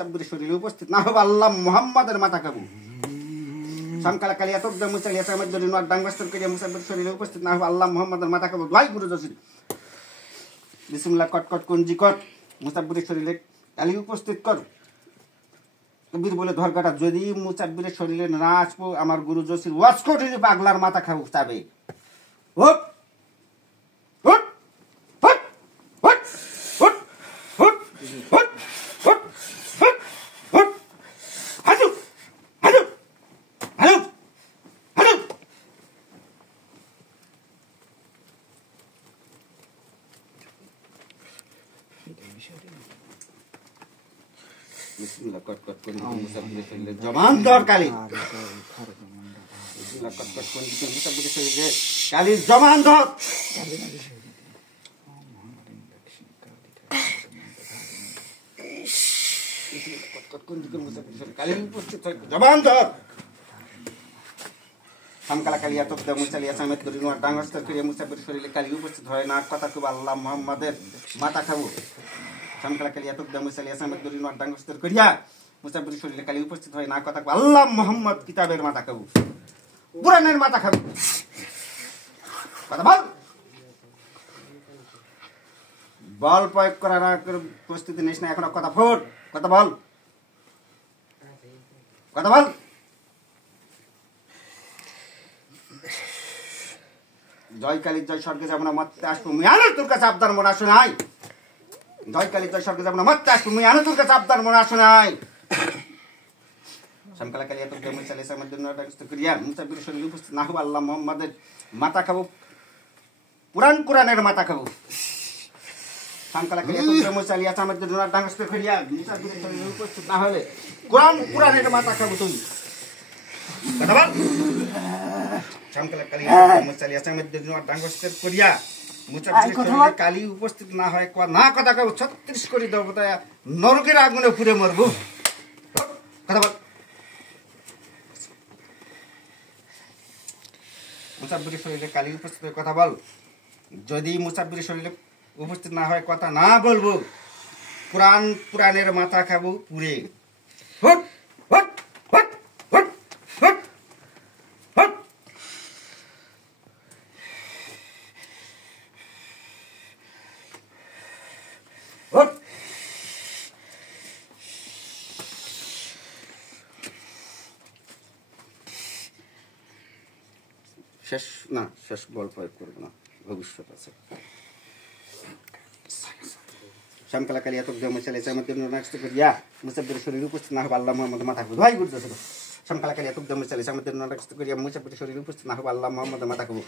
মুসাফির শরীরে উপস্থিত না হবে আল্লাহ মুহাম্মাদের মাথা খাবো সংকালা কালিয়া তবদা মুসালিয়া সামাজ্জরি নোয়ার ডাঙ্গস্তর করিয়া মুসাফির শরীরে উপস্থিত না হবে আল্লাহ মুহাম্মাদের মাথা খাবো দোয়াই গুরু জসির বিসমিল্লাহ কটকট কুঞ্জি কর মুসাফির শরীরে কালি উপস্থিত কর কবির বলে ধরকাটা যদি মুসাফিরের শরীরে না আসবো আমার গুরু জসির ওয়াজ করে পাগলার মাথা খাবো চাবে হুট হুট হুট হুট হুট হুট হুট হুট হুট হুট হাজু হাজু হাজু হাজু বিসমিল্লাহ কট কট করে মুসাফিরের শরীরে জবান ধর কালি বিসমিল্লাহ কট কট করে মুসাফিরের শরীরে কালি জবান ধর কালি উপস্থিত জবান ধর হামকালা কালিয়া তবদা মুসালিয়া সামেত করি নোয়ার ডাঙ্গস্তর করিয়া মুসাফির শরীরে কালি উপস্থিত হয় না কথা খুব আল্লাহ মুহাম্মাদের মাথা খাবো হামকালা কালিয়া তবদা মুসালিয়া সামেত করি নোয়ার ডাঙ্গস্তর করিয়া মুসাফির শরীরে কালি উপস্থিত হয় না কথা খুব আল্লাহ মুহাম্মদ কিতাবের মাথা খাবো কুরআনের মাথা খাবো কথা বল বল প্রয়োগ করার প্রস্তুতি নিস না এখনো কথা ফোট কথা বল কথা বল জয় কালী জয় স্বর্গে যাবো না মরতে আসবো মুই আনো তোর কাছে আবদার মনে আসো নাই জয় কালী জয় স্বর্গে যাবো না মরতে আসবো মুই আনো তোর কাছে আবদার মনে আসো নাই সমকালা কালিয়া তো দেমই চলে সামনে জন্য ডাকতে করিয়া মুসাফির শরীরে উপস্থিত না হবে আল্লাহ মুহাম্মাদের মাথা খাবো কুরআনের মাথা খাবো সংকালা কালিয়া তো দেমই চলিয়া সামনে জন্য ডাকতে করিয়া মুসাফির শরীরে উপস্থিত না হলে কুরআনের মাথা খাবো তুমি কথা বল সংকালা কালিয়া দেমই চলিয়া সামনে জন্য ডাকতে করিয়া মুসাফির শরীরে কালি উপস্থিত না হয় না কথা খাবো 36 কোটি দেবতা নরকের আগুনে পুড়ে মরবো কথা বল মুসাফির শরীরে কালি উপস্থিত কথা বল যদি মুসাফির শরীরে উপস্থিত না হয় কথা না বলবো কুরআনের মাথা খাবো পুরে হুট হুট হুট হুট হুট হুট হুট শেষ বল প্রয়োগ করবো না ভবিষ্যৎ আছে সংকালা কালিয়া তো দেমই চলে সামনে জন্য ডাকতে করিয়া মুসাফির শরীরে উপস্থিত না হবে আল্লাহ মুহাম্মাদের মাথা খাবো দোয়াই গুরু জসির সংকালা কালিয়া তো দেমই চলে সামনে জন্য ডাকতে করিয়া মুসাফির শরীরে উপস্থিত না হবে আল্লাহ মুহাম্মাদের মাথা খাবো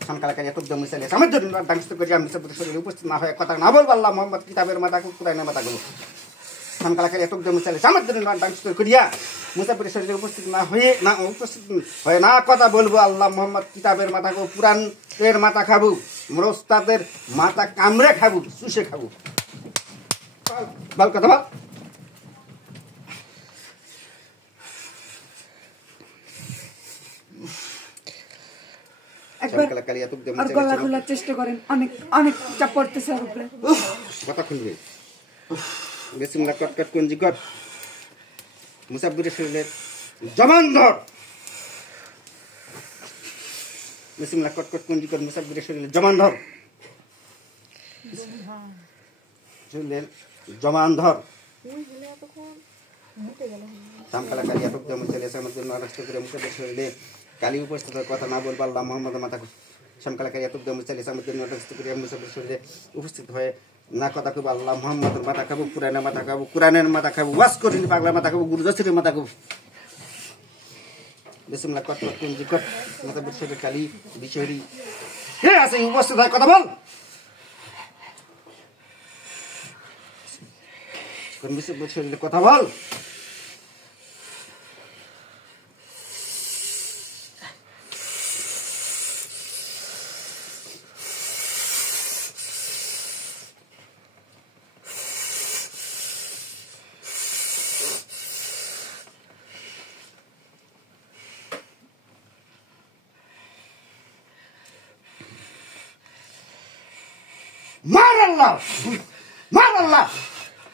সংকালা কালিয়া তো দেমই চলে সামনে জন্য ডাকতে করিয়া মুসাফির শরীরে উপস্থিত না হয় কথা না বলবো আল্লাহ মুহাম্মদ কিতাবের মাথা খাবো কুরআনের মাথা খাবো সংকালা কালিয়া তো দেমই চলে সামনে জন্য ডাকতে করিয়া মুসাফির শরীরে উপস্থিত হয় না কথা বলবো আল্লাহ মুহাম্মদ কিতাবের মাথা খাবো কুরআনের মাথা খাবো মুরস্তাদের মাথা কামড়ে খাবো চুষে খাবো বল কথা বল চেষ্টা করেন অনেক অনেক চাপ পড়তেছে কথা খুলবে বিসমিল্লাহ কট কট কুঞ্জি কর মুসাফিরের শরীরে জবান ধর বিসমিল্লাহ কট কট কুঞ্জি কর মুসাফিরের শরীরে জবান ধর জবান ধর সংকালা কালিয়া তো দেমই চলে সামনে জন্য ডাকতে করিয়া মুসাফিরের শরীরে কালি উপস্থিত হয় কথা না বলবো আল্লাহ মুহাম্মাদের মাথা সংকালা কালিয়া তো দেমই চলে সামনে জন্য ডাকতে করিয়া মুসাফিরের শরীরে উপস্থিত হয়ে না কথা খুব আল্লাহ মুহাম্মাদের মাথা খাবো কুরআনের মাথা খাবো কুরআনের মাথা খাবো ওয়াজ করি পাগলার মাথা খাবো গুরু জসিরের মাথা খাবো বিসমিল্লাহ কট কট কুঞ্জি কট মুসাফিরের শরীরে কালি বিষয়রি হে আছে উপস্থিত হয় কথা বল মুসাফিরের শরীরে কথা বল মার আল্লাহ মার আল্লাহ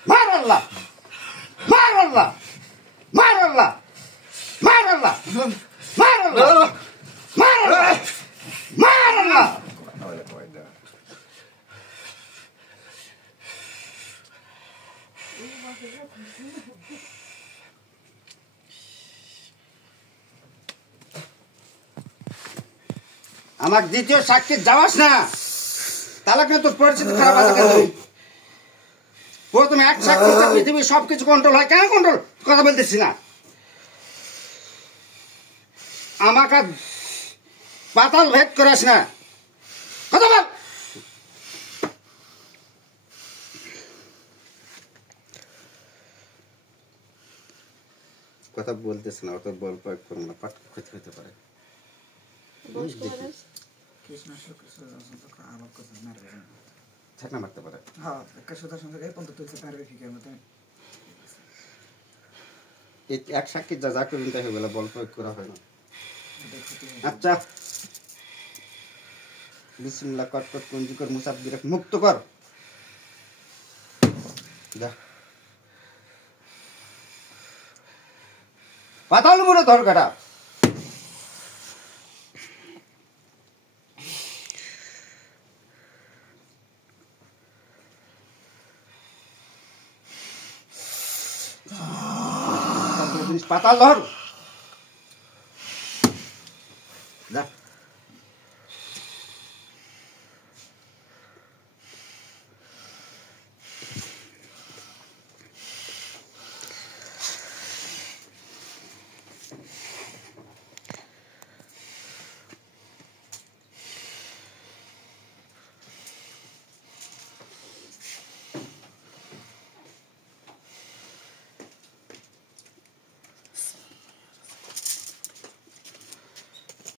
মার আল্লাহ মার আল্লাহ মার আল্লাহ মার আল্লাহ আমার দ্বিতীয় সাক্ষী যাওয়াস না তালাক না তোর পরিস্থিতি খারাপ আছে কেন প্রথমে এক সাক্ষী পৃথিবীর সবকিছু কন্ট্রোল হয় কেন কন্ট্রোল কথা বলতেছি না আমাকে পাতাল ভেদ করাস না কথা বল কথা বলতেছে না অত বল প্রয়োগ করুন না পাঠ ক্ষতি হতে পারে মারতে পারে এক সাক্ষী যা যা করবেন তাই হবে বল প্রয়োগ করা হয় না আচ্ছা বিসমিল্লাহ কটকট কুঞ্জি কর মুসাফির মুক্ত কর যা পাতাল মুড়ে ধর কাটা পাতাল ধর